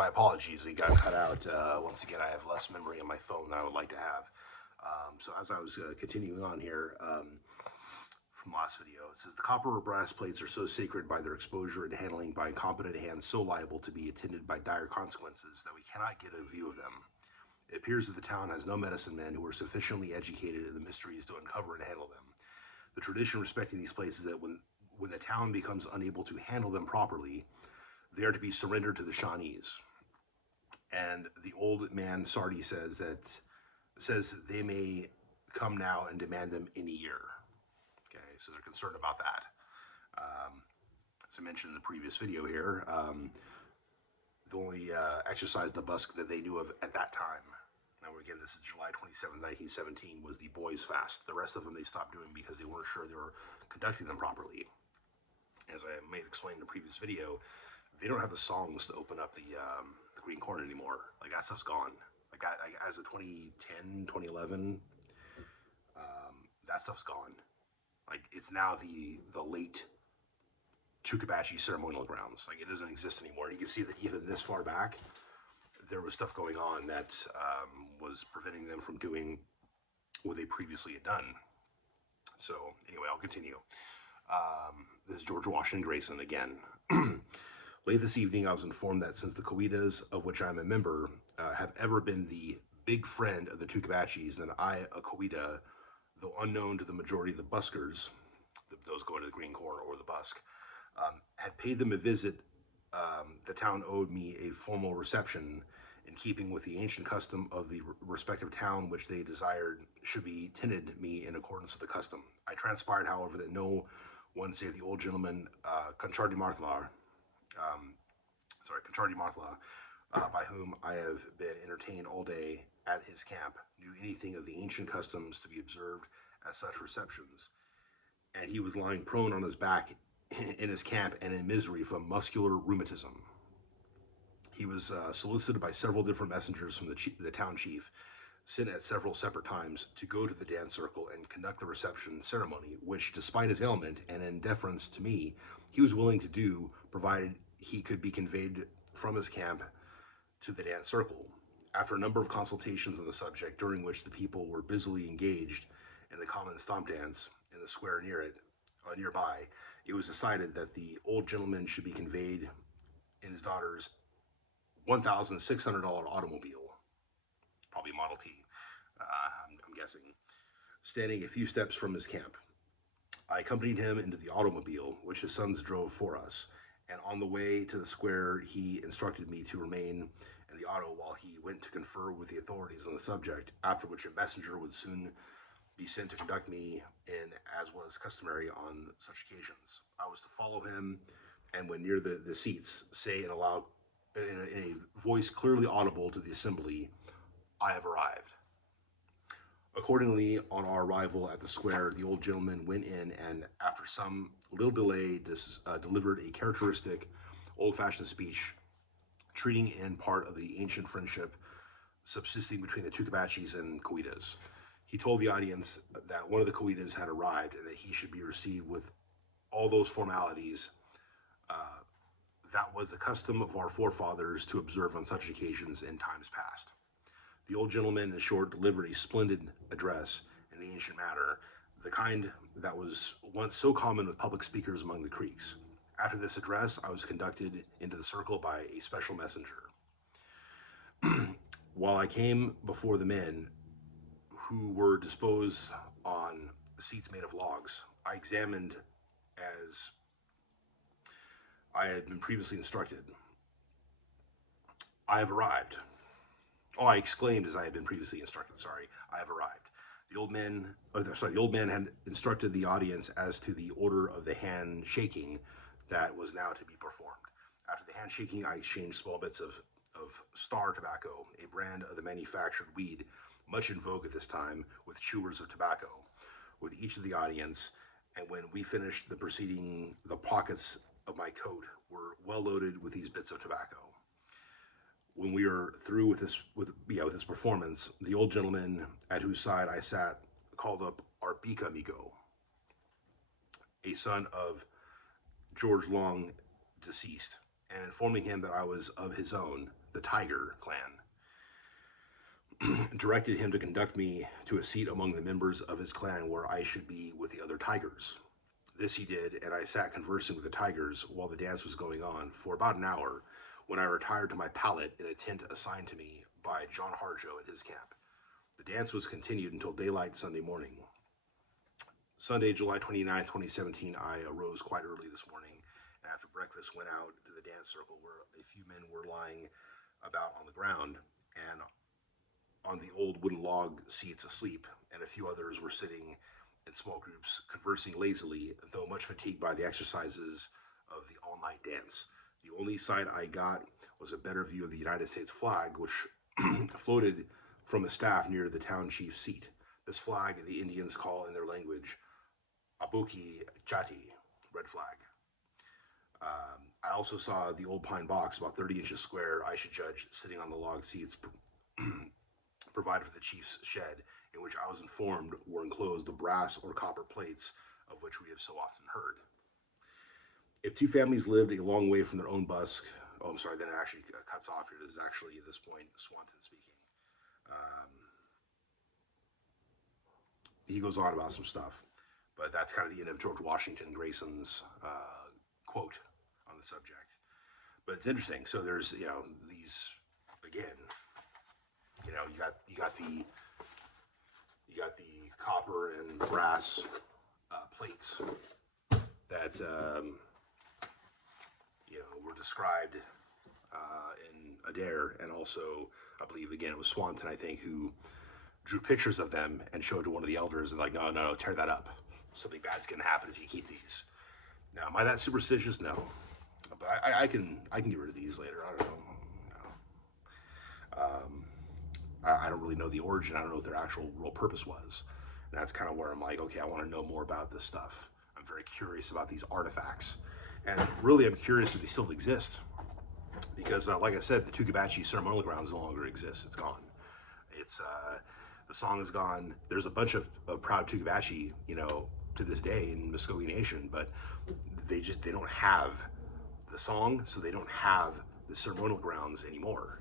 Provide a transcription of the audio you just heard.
My apologies, it got cut out. Once again, I have less memory on my phone than I would like to have. So as I was continuing on here from last video, it says the copper or brass plates are so sacred by their exposure and handling by incompetent hands, so liable to be attended by dire consequences that we cannot get a view of them. It appears that the town has no medicine men who are sufficiently educated in the mysteries to uncover and handle them. The tradition respecting these plates is that when the town becomes unable to handle them properly, they are to be surrendered to the Shawnees. And the old man Sardi says they may come now and demand them in a year. Okay, so they're concerned about that. As I mentioned in the previous video here, the only exercise the busk that they knew of at that time, now again this is July 27, 1917, was the boys' fast. The rest of them they stopped doing because they weren't sure they were conducting them properly. As I may have explained in the previous video, they don't have the songs to open up the green corn anymore. Like, that stuff's gone. Like, as of 2010, 2011, that stuff's gone. Like, it's now the late Tuckabatchee ceremonial grounds. Like, it doesn't exist anymore. You can see that even this far back, there was stuff going on that was preventing them from doing what they previously had done. So, anyway, I'll continue. This is George Washington Grayson again. Late this evening, I was informed that since the Cowitas, of which I'm a member, have ever been the big friend of the Tuckabatchees, then I, a Cowita, though unknown to the majority of the buskers, those going to the green corn or the busk, had paid them a visit. The town owed me a formal reception in keeping with the ancient custom of the respective town which they desired should be tenanted me in accordance with the custom. I transpired, however, that no one save the old gentleman, Conchardi Marthlar, by whom I have been entertained all day at his camp, knew anything of the ancient customs to be observed at such receptions. And he was lying prone on his back in his camp and in misery from muscular rheumatism. He was solicited by several different messengers from the town chief, sent at several separate times to go to the dance circle and conduct the reception ceremony, which, despite his ailment and in deference to me, he was willing to do, provided he could be conveyed from his camp to the dance circle. After a number of consultations on the subject, during which the people were busily engaged in the common stomp dance in the square nearby, it was decided that the old gentleman should be conveyed in his daughter's $1,600 automobile, probably Model T, I'm guessing, standing a few steps from his camp. I accompanied him into the automobile, which his sons drove for us, and on the way to the square, he instructed me to remain in the auto while he went to confer with the authorities on the subject, after which a messenger would soon be sent to conduct me in, as was customary on such occasions. I was to follow him, and when near the seats, say in a voice clearly audible to the assembly, "I have arrived." Accordingly, on our arrival at the square, the old gentleman went in and, after some little delay, delivered a characteristic old-fashioned speech, treating in part of the ancient friendship subsisting between the Tuckabatchees and Cowitas. He told the audience that one of the Cowitas had arrived and that he should be received with all those formalities that was the custom of our forefathers to observe on such occasions in times past. The old gentleman, in short, delivered a splendid address in the ancient manner, the kind that was once so common with public speakers among the Creeks. After this address, I was conducted into the circle by a special messenger. While I came before the men, who were disposed on seats made of logs, I examined as I had been previously instructed. "I have arrived." Oh, I exclaimed as I had been previously instructed. Sorry, I have arrived. The old man had instructed the audience as to the order of the handshaking that was now to be performed. After the handshaking, I exchanged small bits of star tobacco, a brand of the manufactured weed much in vogue at this time, with chewers of tobacco, with each of the audience. And when we finished the proceeding, the pockets of my coat were well loaded with these bits of tobacco. When we were through with this performance, the old gentleman at whose side I sat called up our Bika amigo, a son of George Long, deceased, and informing him that I was of his own, the Tiger clan, directed him to conduct me to a seat among the members of his clan where I should be with the other tigers. This he did, and I sat conversing with the tigers while the dance was going on for about an hour, when I retired to my pallet in a tent assigned to me by John Harjo at his camp. The dance was continued until daylight Sunday morning. Sunday, July 29, 2017, I arose quite early this morning, and after breakfast went out to the dance circle where a few men were lying about on the ground and on the old wooden log seats asleep, and a few others were sitting in small groups, conversing lazily, though much fatigued by the exercises of the all-night dance. The only sight I got was a better view of the United States flag, which floated from a staff near the town chief's seat. This flag the Indians call in their language Tvkvpvtce, red flag. I also saw the old pine box, about 30 inches square, I should judge, sitting on the log seats provided for the chief's shed, in which I was informed were enclosed the brass or copper plates of which we have so often heard. If two families lived a long way from their own busk, then it actually cuts off here. This is actually, at this point, Swanton speaking. He goes on about some stuff, but that's kind of the end of George Washington Grayson's quote on the subject. But it's interesting. So there's, these, again, you got the copper and brass plates that were described in Adair, and also I believe again it was Swanton, I think, who drew pictures of them and showed to one of the elders, and like, no, tear that up. Something bad's gonna happen if you keep these. Now, am I that superstitious? No, but I can get rid of these later. I don't know. I don't really know the origin. I don't know what their actual real purpose was. And that's kind of where I'm like, okay, I want to know more about this stuff. I'm very curious about these artifacts. And really, I'm curious if they still exist. Because, like I said, the Tuckabatchee ceremonial grounds no longer exist. It's gone. It's, the song is gone. There's a bunch of proud Tuckabatchee, to this day in Muskogee Nation, but they don't have the song, so they don't have the ceremonial grounds anymore.